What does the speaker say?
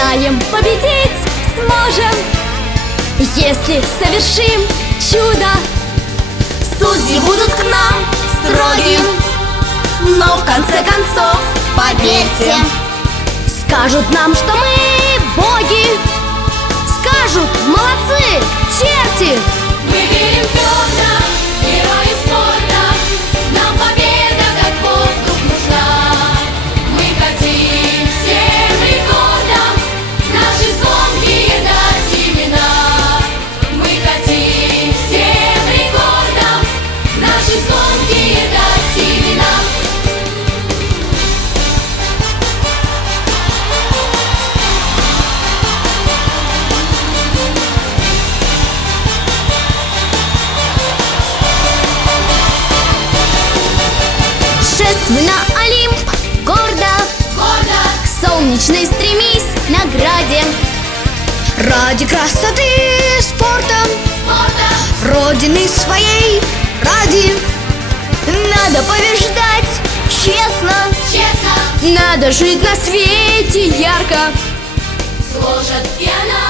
знаем, победить сможем, если совершим чудо. Судьи будут к нам строгим, но в конце концов, поверьте, скажут нам, что мы боги, скажут: молодцы, черти! Мы верим твердо, герои спорта, нам победа как воздух нужна. Мы хотим всем рекордам наши звонкие дать имена. Мы хотим всем рекордам наши звонкие дать имена. Шествуй на Олимп, гордо, Гордо, к солнечной стремись награде. Ради красоты спорта, спорта, родины своей ради. Надо побеждать честно, честно, надо жить на свете ярко. сложат пьяно.